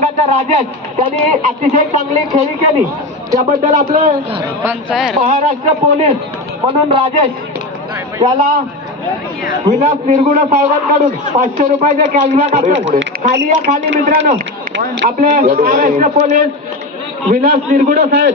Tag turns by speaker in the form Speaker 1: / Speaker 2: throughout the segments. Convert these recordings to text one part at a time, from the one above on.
Speaker 1: संघाचा राजेश त्यांनी अतिशय चांगली खेळी केली. त्याबद्दल आपले महाराष्ट्र पोलीस म्हणून राजेश याला विलास निरगुडा साहेबांकडून पाचशे रुपयाचे कॅशबॅक असेल खाली या खाली मित्रांनो. आपले महाराष्ट्र पोलीस विलास निरगुडा साहेब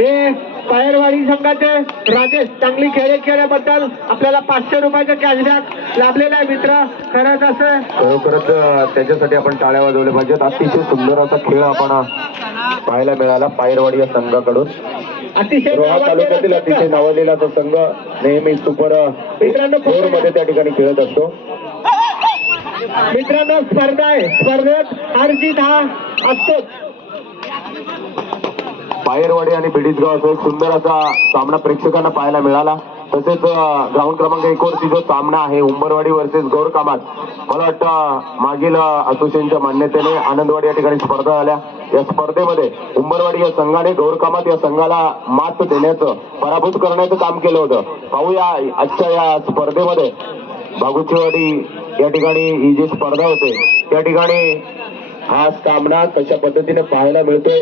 Speaker 1: हे पायरवाडी संघाचे राजेश चांगली खेळी केल्याबद्दल आपल्याला पाचशे रुपयाचे कॅशबॅक लाभलेला आहे मित्र. खरंच असं
Speaker 2: खरोखरच त्याच्यासाठी आपण टाळ्या वाजवल्या पाहिजेत. अतिशय सुंदर असा खेळ आपण पाहायला मिळाला पायरवाडी या संघाकडून. रोहा तालुक्यातील अतिशय
Speaker 1: नावाजलेला
Speaker 2: तो संघ नेहमी सुपर
Speaker 1: मित्रांनो,
Speaker 2: फोरमध्ये त्या ठिकाणी खेळत असतो.
Speaker 1: मित्रांनो स्पर्धा आहे. स्पर्धेत हार जीत हा असतोच.
Speaker 2: पायरवाडी आणि बिडीसगाव असं एक सुंदर असा सामना प्रेक्षकांना पाहायला मिळाला. तसेच ग्राउंड क्रमांक एक वरती जो सामना आहे उंबरवाडी वर्सेस गौर कामात मला वाटतं मागील असोसिएशनच्या मान्यतेने आनंदवाडी या ठिकाणी स्पर्धा झाल्या. या स्पर्धेमध्ये उंबरवाडी या संघाने गौर कामात या संघाला मात देण्याचं पराभूत करण्याचं काम केलं होतं. पाहूया आजच्या या स्पर्धेमध्ये बागुचीवाडी या ठिकाणी ही जी स्पर्धा होते त्या ठिकाणी हा सामना कशा पद्धतीने पाहायला मिळतोय?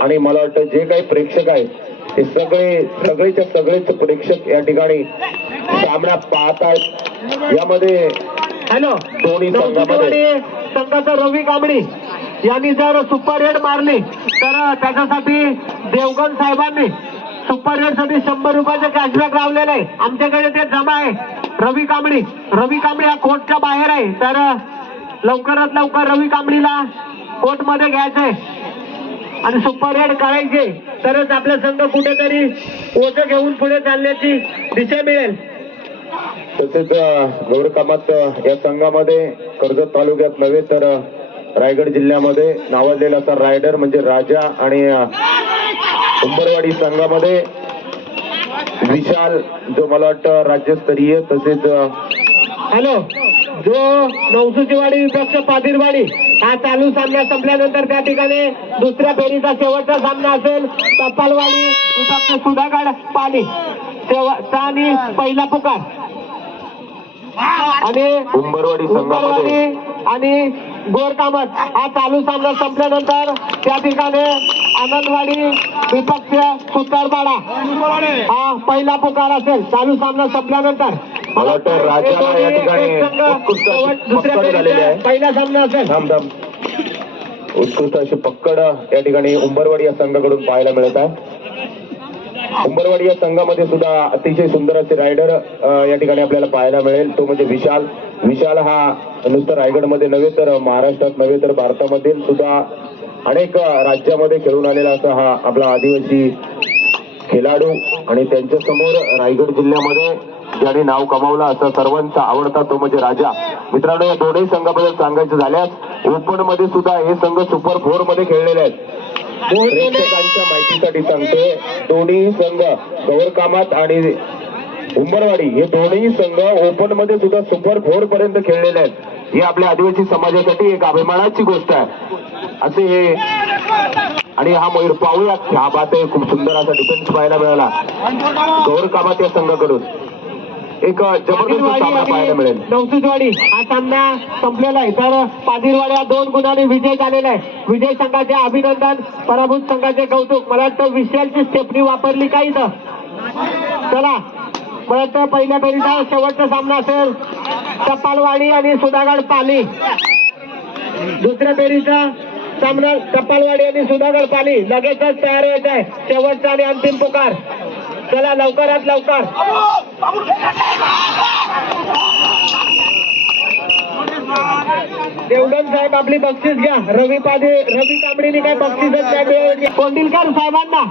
Speaker 2: आणि मला वाटतं जे काही प्रेक्षक आहेत ते सगळे सगळेच्या सगळेच प्रेक्षक या ठिकाणी सामना पाहत आहेत यामध्ये
Speaker 1: हॅलो.
Speaker 2: दोन्ही
Speaker 1: संघाचा रवी कांबडी. यांनी जर सुपर रेड मारली तर त्याच्यासाठी देवगण साहेबांनी सुपर रेडसाठी शंभर रुपयाचे कॅशबॅक लावलेलं आहे. आमच्याकडे ते जमा आहे. रवी कांबडी. रवी कांबडी हा कोर्टच्या बाहेर आहे. तर लवकरात लवकर रवी कांबडीला कोर्टमध्ये घ्यायचंय. आणि सुपर रेड करायचे तरच आपला संघ कुठेतरी ओझं घेऊन पुढे चालण्याची दिशा मिळेल.
Speaker 2: तसेच गौरकामात या संघामध्ये कर्जत तालुक्यात नव्हे तर रायगड जिल्ह्यामध्ये नावाजलेला असा रायडर म्हणजे राजा आणि उंबरवाडी संघामध्ये विशाल जो मला वाटतं राज्यस्तरीय तसेच
Speaker 1: हॅलो. जो नवसुचीवाडी विपक्ष पाटीलवाडी हा चालू सामना संपल्यानंतर त्या ठिकाणी दुसऱ्या फेरीचा शेवटचा सामना असेल. टपालवाडी विपक्ष सुधागड पाली शेवटचा आणि पहिला पुकार. आणि
Speaker 2: उंबरवाडी
Speaker 1: उंबरवाडी आणि गोरकामत. हा चालू सामना संपल्यानंतर त्या ठिकाणी आनंदवाडी विपक्ष सुतारपाडा. हा पहिला पुकार असेल. चालू सामना संपल्यानंतर.
Speaker 2: मला वाटतं राजा या ठिकाणी
Speaker 1: एक संघ
Speaker 2: उत्कृष्ट अशी
Speaker 1: शेवट- दुसऱ्या
Speaker 2: पकड झालेली आहे.
Speaker 1: फेरीचा पहिला सामना असेल.
Speaker 2: थांब थांब. उत्कृष्ट अशी पक्कड या ठिकाणी उंबरवाडी या संघाकडून पाहायला मिळत आहे. उंबरवाडी या संघामध्ये सुद्धा अतिशय सुंदर असे रायडर या ठिकाणी आपल्याला पाहायला मिळेल. तो म्हणजे विशाल. विशाल हा नुसतं रायगडमध्ये नव्हे तर महाराष्ट्रात नव्हे तर भारतामधील सुद्धा अनेक राज्यामध्ये खेळून आलेला असा हा आपला आदिवासी खेळाडू. आणि त्यांच्यासमोर रायगड जिल्ह्यामध्ये ज्याने नाव कमावलं असा सर्वांचा आवडता तो म्हणजे राजा. मित्रांनो या दोन्ही संघाबद्दल सांगायचं झाल्यास ओपनमध्ये सुद्धा हे संघ सुपर फोरमध्ये खेळलेले आहेत. प्रेक्षकांच्या माहितीसाठी सांगतोय दोन्ही संघ गौर कामात आणि उंबरवाडी हे दोन्ही संघ ओपनमध्ये सुद्धा सुपर फोर पर्यंत खेळलेले आहेत. ही आपल्या आदिवासी समाजासाठी एक अभिमानाची गोष्ट आहे. असे हे आणि हा मयूर पाहूया हा बात खूप सुंदर असा डिफेन्स पाहायला मिळाला. गौर कामात या संघाकडून. एक जबरदस्त सामना पाहायला मिळेल.
Speaker 1: नवसुजवाडी हा सामना संपलेला आहे. तर पाटीलवाडी हा दोन गुणांनी विजय झालेला आहे. विजय संघाचे अभिनंदन पराभूत संघाचे कौतुक. मला वाटतं विशालची स्टेपनी वापरली का इथं? चला. मला वाटतं पहिल्या फेरीचा शेवटचा सामना असेल. टपालवाडी आणि सुधागड पाली. दुसऱ्या फेरीचा सामना टपालवाडी आणि सुधागड पाली. लगेचच तयार व्हायचा आहे. शेवटचा आणि अंतिम पुकार. चला लवकरात लवकर. देवडन साहेब आपली बक्षीस घ्या. रवी पादे रवी कांबडीने काय बक्षीसच नाही मिळवली. कोंडिलकर साहेबांना.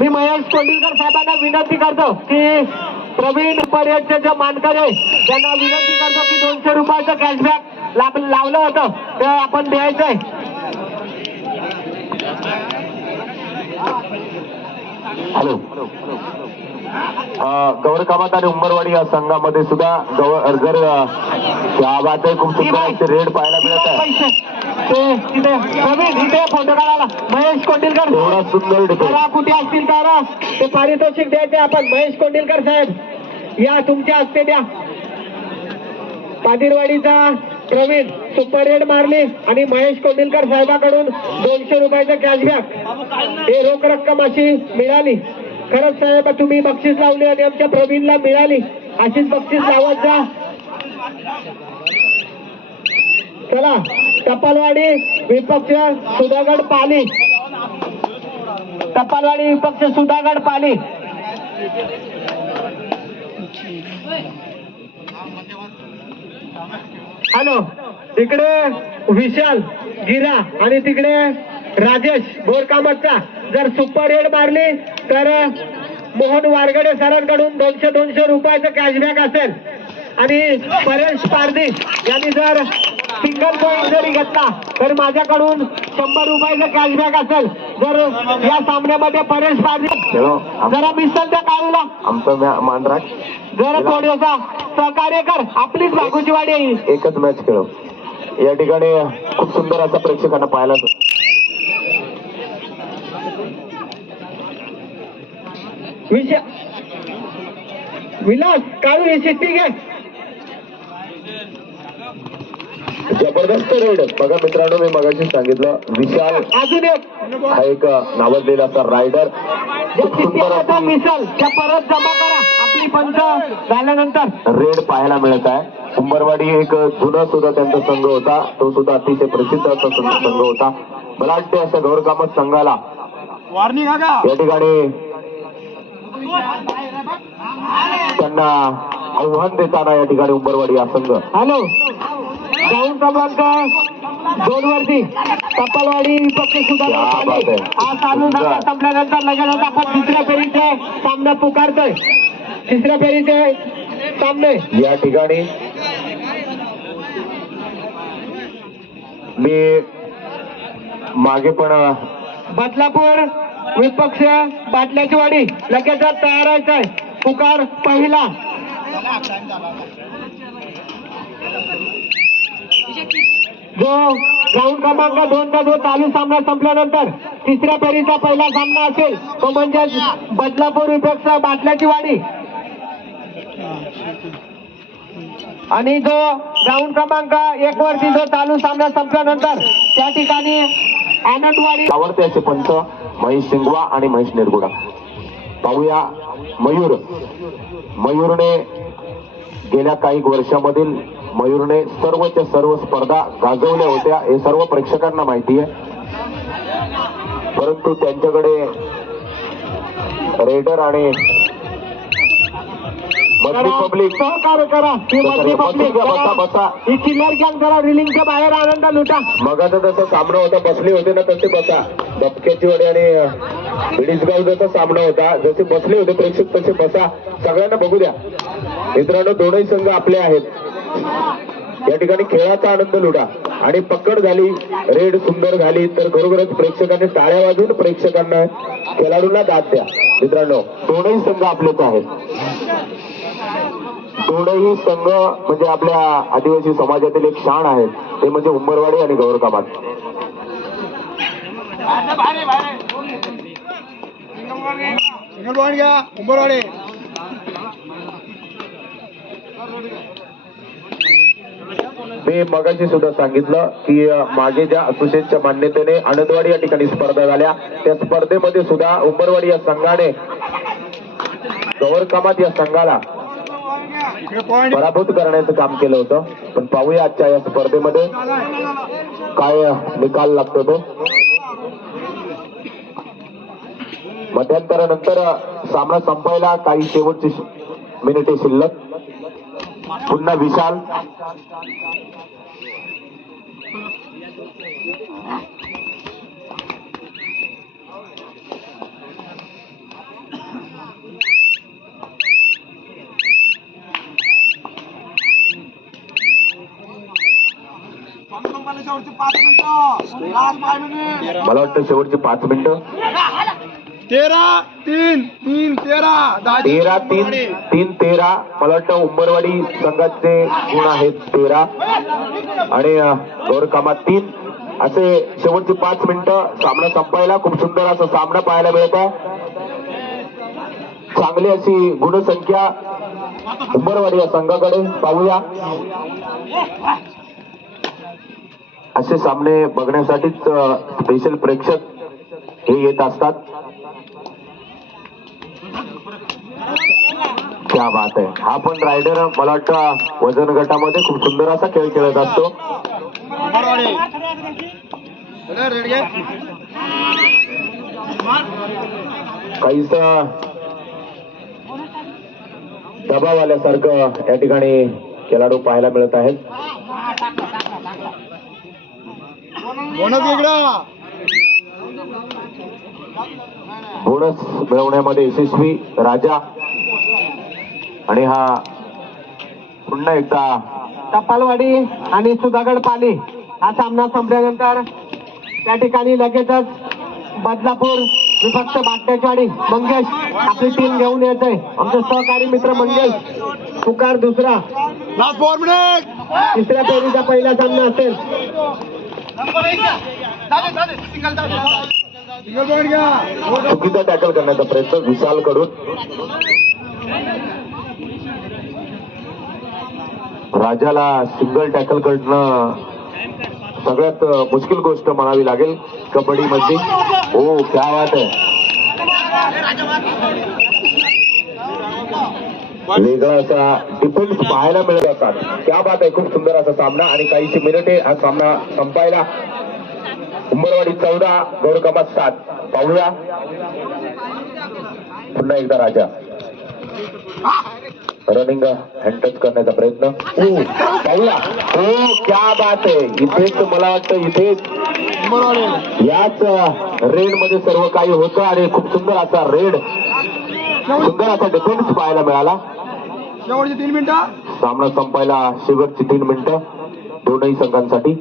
Speaker 1: मी महेश कोंडिलकर साहेबांना विनंती करतो की प्रवीण पर्यटचे जे मानकर आहे त्यांना विनंती करतो की दोनशे रुपयाचं कॅशबॅक लावलं होतं ते आपण द्यायचंय.
Speaker 2: हॅलो. गौर कामात आणि उंबरवाडी या संघामध्ये सुद्धा गौर जर त्या बात आहे खूप सुंदर रेड पाहायला मिळत आहे.
Speaker 1: फोटो काढायला. महेश कोंडिलकर.
Speaker 2: एवढा सुंदर
Speaker 1: कुठे असतील तर ते पारितोषिक द्यायचे आपण. महेश कोंडिलकर साहेब या तुमच्या हस्ते द्या. पाटीलवाडीचा प्रवीण सुपर रेड मारली आणि महेश कोंडिलकर साहेबाकडून दोनशे रुपयाचं कॅशबॅक हे रोख रक्कम अशी मिळाली. खरंच साहेब तुम्ही बक्षीस लावली आणि आमच्या प्रवीणला मिळाली. अशीच बक्षीस लावत जा. चला टपालवाडी विपक्ष सुधागड पाली. टपालवाडी विपक्ष सुधागड पाली. हॅलो तिकडे विशाल गिरा आणि तिकडे राजेश बोरकामतचा. जर सुपर रेड मारली तर मोहन वारगडे सरांकडून दोनशे दोनशे रुपयाचं कॅशबॅक असेल. आणि परेश पारदी यांनी जर सिंगल पॉईंट जरी घेतला. तर माझ्याकडून शंभर रुपयाचं कॅशबॅक असेल. जर या सामन्यामध्ये परेश
Speaker 2: खेळो
Speaker 1: जरा मिसल त्या काळूला
Speaker 2: आमचा मांजरा
Speaker 1: जरा थोडसा सहकार्य कर. आपलीच भागूची वाडी आहे.
Speaker 2: एकच मॅच खेळो. या ठिकाणी खूप सुंदर असा प्रेक्षकांना पाहायला
Speaker 1: विलास काळू ही शिट्टी घे.
Speaker 2: जबरदस्त रेड. बघा मित्रांनो मी मगाशी सांगितलं विशाल
Speaker 1: अजून एक.
Speaker 2: हा एक नावाजलेला असा रायडर
Speaker 1: मिसल त्या परत जमा करा. आपली पंच झाल्यानंतर.
Speaker 2: रेड पाहायला मिळत आहे. कुंभरवाडी एक जुना सुद्धा त्यांचा संघ होता. तो सुद्धा अतिशय प्रसिद्ध असा संघ संघ होता. मला वाटते अशा गौरकामत संघाला
Speaker 3: वॉर्निंग
Speaker 2: या ठिकाणी त्यांना आव्हान देताना या ठिकाणी उंबरवाडी हा संघ.
Speaker 1: हॅलो ग्राउंड क्रमांक दोन वरती कपालवाडी पक्ष सुद्धा. हा सामना संपल्यानंतर लगेच आपण तिसऱ्या फेरीचे सामना पुकारतोय. तिसऱ्या फेरीचे सामने.
Speaker 2: या ठिकाणी मी मागे पण
Speaker 1: बदलापूर विपक्ष बाटल्याची वाडी. लगेच तयार आहे पुकार पहिला. ग्राउंड क्रमांक दोनचा जो चालू सामना संपल्यानंतर तिसऱ्या फेरीचा पहिला सामना असेल तो म्हणजे बदलापूर विपक्ष बाटल्याची वाडी. आणि जो ग्राउंड क्रमांक एक वरती जो चालू सामना संपल्यानंतर त्या ठिकाणी आनंदवाडी
Speaker 2: आवडते असे पंच महेश सिंगवा आणि महेश निरगुडा. पाहूया मयूर. मयूरने गेल्या काही वर्षामधील मयूरने सर्वच्या सर्व स्पर्धा गाजवल्या होत्या हे सर्व प्रेक्षकांना माहिती आहे. परंतु त्यांच्याकडे रेडर आणि मधली पब्लिक
Speaker 1: सहकार्य करा. ही मधली पब्लिक
Speaker 2: बसा बसा.
Speaker 1: ही चिल्लर गॅंग जरा रिलिंगच्या बाहेर आनंद लुटा.
Speaker 2: मगाचा जसा सामना होता बसले होते ना तसे बसा. दबक्याची वडी आणि बिडीसगाव जसा सामना होता जसे बसले होते प्रेक्षक तसे बसा. सगळ्यांना बघू द्या. मित्रांनो दोनही संघ आपले आहेत. या ठिकाणी खेळाचा आनंद लुटा. आणि पकड झाली रेड सुंदर झाली तर खरोखरच प्रेक्षकांनी टाळ्या वाजून प्रेक्षकांना खेळाडूंना दाद द्या. मित्रांनो दोनही संघ आपलेच आहेत. दोनही संघ म्हणजे आपल्या आदिवासी समाजातील एक शान आहे. ते म्हणजे उंबरवाडी आणि गौरकाबाद.
Speaker 3: उंबरवाडी.
Speaker 2: मी मगाशी सुद्धा सांगितलं की मागे ज्या असोसिएशनच्या मान्यतेने आनंदवाडी या ठिकाणी स्पर्धा झाल्या त्या स्पर्धेमध्ये सुद्धा उंबरवाडी या संघाने गौरकामात या संघाला पराभूत करण्याचं काम केलं होतं. पण पाहूया आजच्या या स्पर्धेमध्ये काय निकाल लागतो तो. मध्यंतरानंतर सामना संपायला काही शेवटची मिनिटे शिल्लक. पुन्हा विशाल.
Speaker 3: पाच मिनिटं लास्ट फाय मिनिट.
Speaker 2: मला वाटतं शेवटची पाच मिनिटं.
Speaker 3: तेरा तीन तीन तेरा.
Speaker 2: तेरा तीन तीन तेरा. मला वाटतं उंबरवाडी संघाचे गुण आहेत तेरा. आणि गौरकामात तीन. असे शेवटची पाच मिनिटं सामना संपायला खूप सुंदर असा सामना पाहायला मिळत आहे. चांगली अशी गुणसंख्या उंबरवाडी या संघाकडे. पाहूया. असे सामने बघण्यासाठीच स्पेशल प्रेक्षक हे येत असतात. क्या बात आहे हा पण रायडर मला वाटतं वजन गटामध्ये खूप सुंदर असा खेळ खेळत असतो. काहीच दबाव आल्यासारखं या ठिकाणी खेळाडू पाहायला मिळत आहेत.
Speaker 3: बोनस
Speaker 2: मिळवण्यामध्ये यशस्वी राजा. आणि हा पुन्हा एकदा
Speaker 1: टपालवाडी आणि सुधागड पाली हा सामना संपल्यानंतर त्या ठिकाणी लगेचच बदलापूर विभक्त बाटण्याचवाडी मंगेश आपली टीम घेऊन येतोय आमचे सहकारी मित्र मंगेश पुकार दुसरा.
Speaker 3: लास्ट फोर मिनिट
Speaker 1: तिसऱ्या फेरीचा पहिला सामना असेल.
Speaker 2: चुकीचा टॅकल करण्याचा प्रयत्न विशाल कडून राजाला सिंगल टॅकल करणं सगळ्यात मुश्किल गोष्ट म्हणावी लागेल कबड्डी मध्ये हो क्या बात आहे. वेगळा असा डिफेन्स पाहायला मिळत असतात क्या बात आहे खूप सुंदर असा सामना आणि काहीशी मिनिटे हा सामना संपायला. उंबरवाडी चौदा गौरकमात सात. पाहूया. पुन्हा एकदा राजा. रनिंग हँडटच करण्याचा प्रयत्न. हो क्या बात आहे. इथेच मला वाटतं इथेच याच रेडमध्ये सर्व काही होतं आणि खूप सुंदर असा रेड सुंदर असा डिफेन्स पाहायला मिळाला.
Speaker 3: शेवटची तीन मिनिटं.
Speaker 2: सामना संपायला शेवटची तीन मिनिटं दोनही संघांसाठी.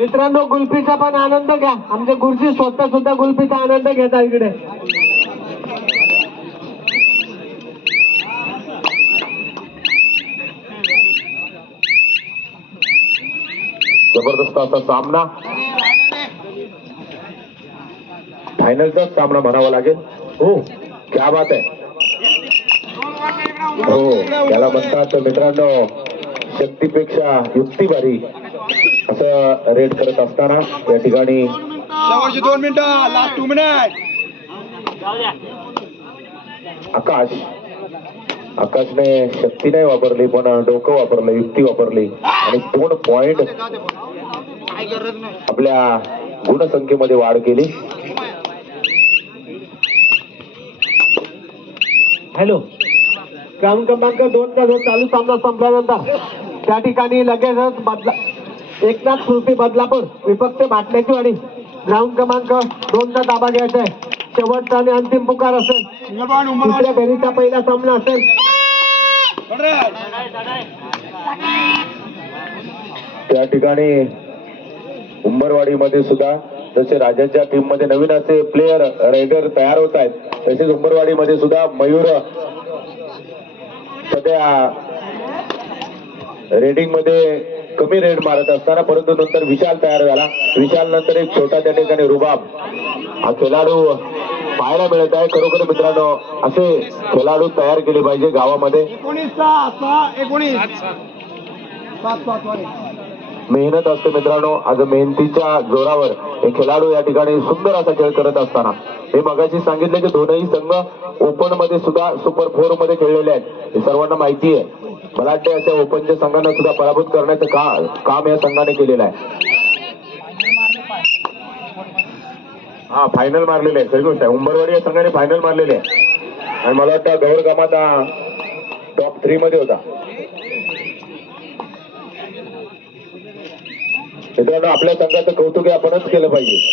Speaker 1: मित्रांनो गुल्फीचा पण आनंद घ्या. आमचे गुरुजी स्वतः सुद्धा गुल्फीचा आनंद घेता इकडे.
Speaker 2: जबरदस्त असा सामना. फायनलचा सामना म्हणावा लागेल. हो क्या बात आहे. हो त्याला म्हणतात मित्रांनो शक्तीपेक्षा युक्ती भारी असं रेड करत असताना या ठिकाणी
Speaker 3: दोन मिनिटं लास्ट टू मिनिट
Speaker 2: आकाश आकाशने शक्ती नाही वापरली पण डोकं वापरलं युक्ती वापरली. आणि दोन पॉइंट आपल्या गुणसंख्येमध्ये वाढ केली.
Speaker 1: हॅलो. क्रम क्रमांक दोनचा जो चालू सामना संपल्यानंतर त्या ठिकाणी लगेचच बदला एकनाथ स्मृती बदलापूर विपक्ष भाटण्याची वाडी. ग्राउंड क्रमांक दोनचा ताबा घ्यायचा आहे. शेवटचा आणि अंतिम पुकार असेल.
Speaker 3: दुसऱ्या
Speaker 1: फेरीचा पहिला सामना असेल.
Speaker 2: त्या ठिकाणी उंबरवाडीमध्ये सुद्धा जसे राजाच्या टीममध्ये नवीन असे प्लेयर रायडर तयार होत आहेत तसेच उंबरवाडीमध्ये सुद्धा मयूर सध्या रेडिंगमध्ये कमी रेड मारत असताना परंतु नंतर विशाल तयार झाला. विशाल नंतर एक छोटा त्या ठिकाणी रुबाब. हा खेळाडू पाहायला मिळत आहे. खरोखर मित्रांनो असे खेळाडू तयार केले पाहिजे गावामध्ये. मेहनत असते मित्रांनो. आज मेहनतीच्या जोरावर हे खेळाडू या ठिकाणी सुंदर असा खेळ करत असताना. हे मगाशी सांगितले की दोनही संघ ओपनमध्ये सुद्धा सुपर फोरमध्ये खेळलेले आहेत. हे सर्वांना माहिती आहे. मला वाटते अशा ओपनच्या संघांना सुद्धा पराभूत करण्याचं का काम या संघाने केलेलं आहे. हा फायनल मारलेले. आहे खरी गोष्ट आहे. उंबरवाडी या संघाने फायनल मारलेले. आहे आणि मला वाटतं गौर कामात टॉप थ्री मध्ये होता. मित्रांनो आपल्या संघाचं कौतुक आपणच केलं पाहिजे.